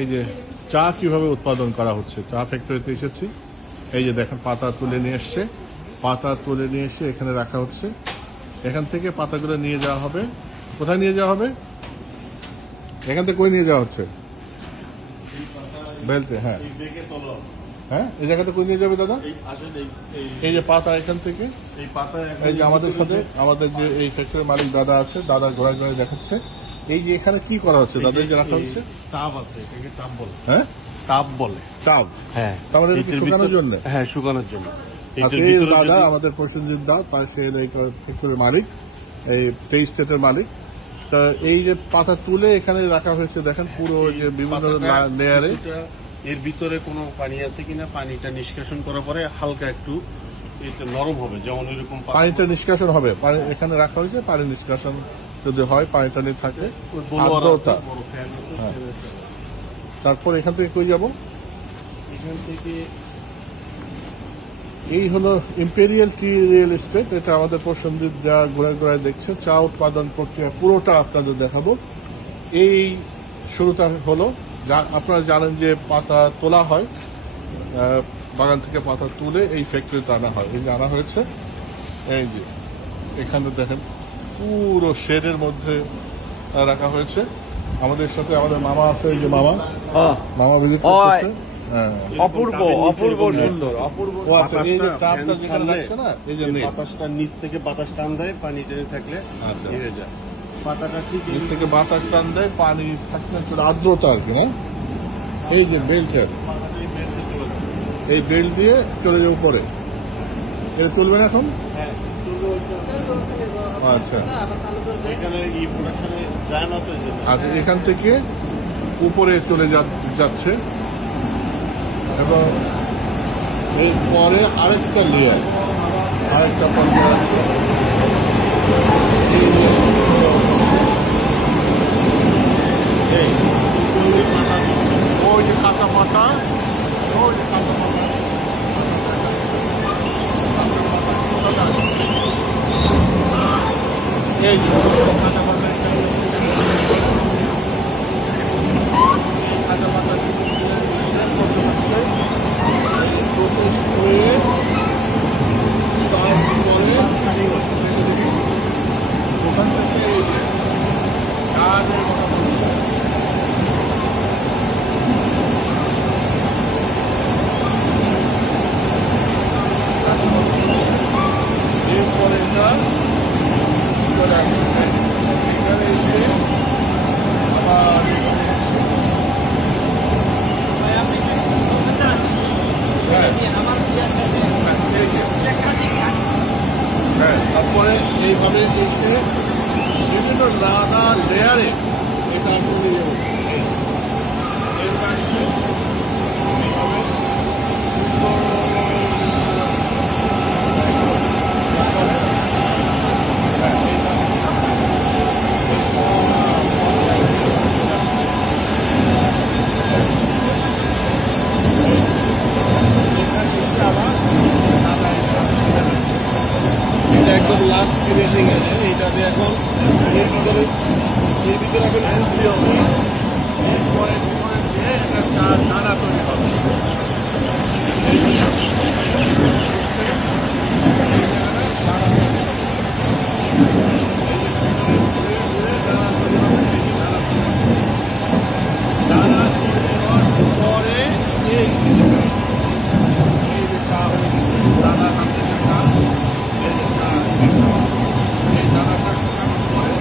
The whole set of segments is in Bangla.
এই যে চা কিভাবে উৎপাদন করা হচ্ছে, চা ফ্যাক্টরিতে এসেছি। এই যে দেখেন পাতা তুলে নিয়ে এসছে, পাতা তুলে নিয়ে এসে এখানে রাখা হচ্ছে। এখান থেকে পাতাগুলো নিয়ে যাওয়া হবে। কোথায় নিয়ে যাওয়া হবে? এখান থেকে কই নিয়ে যাওয়া হচ্ছে? বেলতে। হ্যাঁ হ্যাঁ, এই জায়গাতে কই নিয়ে যাবে দাদা? এই যে পাতা এখান থেকে, এই যে আমাদের সাথে আমাদের যে এই ফ্যাক্টরির মালিক দাদা আছে, দাদা ঘোরায় ঘোরায় দেখাচ্ছে। এই যে এখানে কি করা হচ্ছে দাদা? যে রাখা হচ্ছে টাব আছে, এটাকে টাব বলে। হ্যাঁ, টাব বলে। চাপ। হ্যাঁ, আমাদের শুকানোর জন্য। হ্যাঁ, শুকানোর জন্য। দাদা আমাদের প্রসেনজিৎ দা, তার সে ফ্যাক্টরির মালিক, এই টেই স্টেটের মালিক। তা এই যে পাতা তুলে এখানে রাখা হয়েছে, দেখেন পুরো যে বিভিন্ন লেয়ারে। এর ভিতরে কোনো পানি আছে কিনা, পানিটা নিষ্কাশন করার পরে হালকা একটু নরম হবে, যেমন এরকম পানিটা নিষ্কাশন হবে। এখানে রাখা হয়েছে, পানি নিষ্কাশন যদি হয়, পানিটা নিয়ে থাকে আর্দ্রতা। তারপর এখান থেকে কই যাব? এখান থেকে এই হলো ইম্পেরিয়াল টি রিয়েল এস্টেট। এটা আমাদের প্রসেনজিৎ যা ঘোরায় ঘোরায় দেখছে, চা উৎপাদন প্রক্রিয়া পুরোটা আপনাদের দেখাবো। এই শুরুটা হলো, আপনারা জানেন যে পাতা তোলা হয়, বাগান থেকে পাতা তুলে এই ফ্যাক্টরিতে আনা হয়। এই যে আনা হয়েছে, এই যে এখানে দেখেন পুরো শেডের মধ্যে রাখা হয়েছে। আমাদের সাথে আমাদের মামা আছে, এই যে মামা ভিজিট করতেছে। অপূর্ব অপূর্ব সুন্দর, অপূর্ব। এই যে চাপটা যেখানে লাগছে না, এই যে বাতাসটা নিচ থেকে বাতাস টান দেয়, পানি টেনে থাকলে হয়ে যায়। পাতাটা ঠিক নিচ থেকে বাতাস টান দেয়, পানি থাকলে আর্দ্রতা আর কি। না, এই যে বেল্টের, এই বেল্ট দিয়ে চলে যাবে উপরে। এটা চলবে না এখন? আচ্ছা আচ্ছা, এখান থেকে উপরে চলে যাচ্ছে এবং এরপরে আরেকটা লেয়ার, আরেকটা পর্যায়ে আছে। ওই যে কাঁচা পাতা, ওই যে কাঁচা পাতা, এই যে কাঁচা পাতা, কাঁচা পাতা ওখান থেকে এই যে গাছের কথা বলছে। এরপরে এটা এখানে এসে আবার হ্যাঁ, তারপরে এইভাবে এসে বিভিন্ন নানা লেয়ারে এটা আমি নিয়ে যাবো। এর কাছে এইভাবে একদম লাস্ট ফিনিশিং আছে। এইটাতে এখন এর ভিতরে এখন এন্ট্রি হবে। এরপরে দিয়ে এটা দানা তৈরি হবে। দানা তৈরি হওয়ার পরে এই যে চা হয়ে গেছে, দানা নামতেছে চা, এই যে চা, এই দানাটা শুকানোর পরে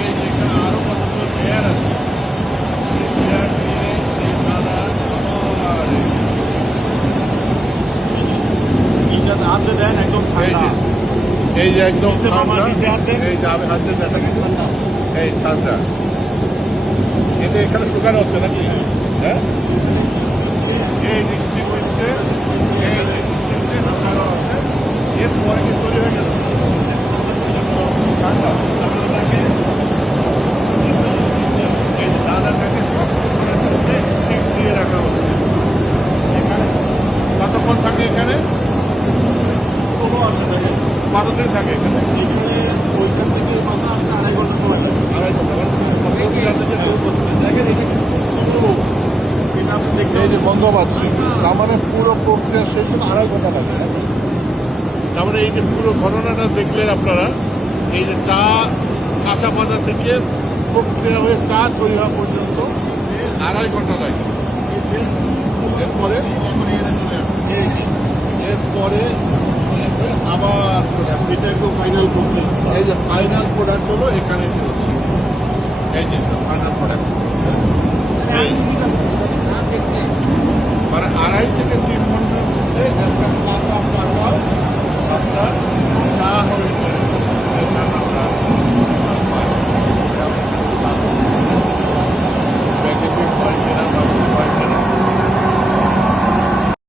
এই যে এখানে আরো কতগুলো লেয়ার আছে, এই লেয়ার দিয়ে এই দানা আবার এইটাতে হাতে দেন একদম ঠান্ডা। এই যে একদম ঠান্ডা, নিচে হাত দেন। এই যে আমি হাতে দেখা গেছে এই ঠান্ডা। এতে এখানে শুকানো হচ্ছে নাকি? হ্যাঁ, এই ডিস্ট্রিক্ট হচ্ছে, এই ডিস্ট্রিক্টে শুকানো হচ্ছে। এরপরে কি তৈরি হয়ে গেল ঠান্ডা দানাটাকে, এই দানাটাকে শক্ত করে তুলতে ঠিক দিয়ে রাখা হচ্ছে। এখানে কতক্ষণ থাকে? এখানে কতদিন থাকে? এখানে ওইখান থেকে 2.5 ঘন্টা পাচ্ছি, তার মানে পুরো প্রক্রিয়া শেষ হলে 2.5 ঘন্টা লাগে। তার মানে এই যে পুরো ঘটনাটা দেখলেন আপনারা, এই যে চা কাঁচা পাতা থেকে প্রক্রিয়া হয়ে চা তৈরি হওয়া পর্যন্ত 2.5 ঘন্টা লাগে। এরপরে আবার এটা একটু ফাইনাল প্রসেস। এই যে ফাইনাল প্রোডাক্ট হলো এখানে এসে হচ্ছে, এই যে ফাইনাল প্রোডাক্ট মানে 2.5 থেকে 3 ঘন্টার মধ্যে একটা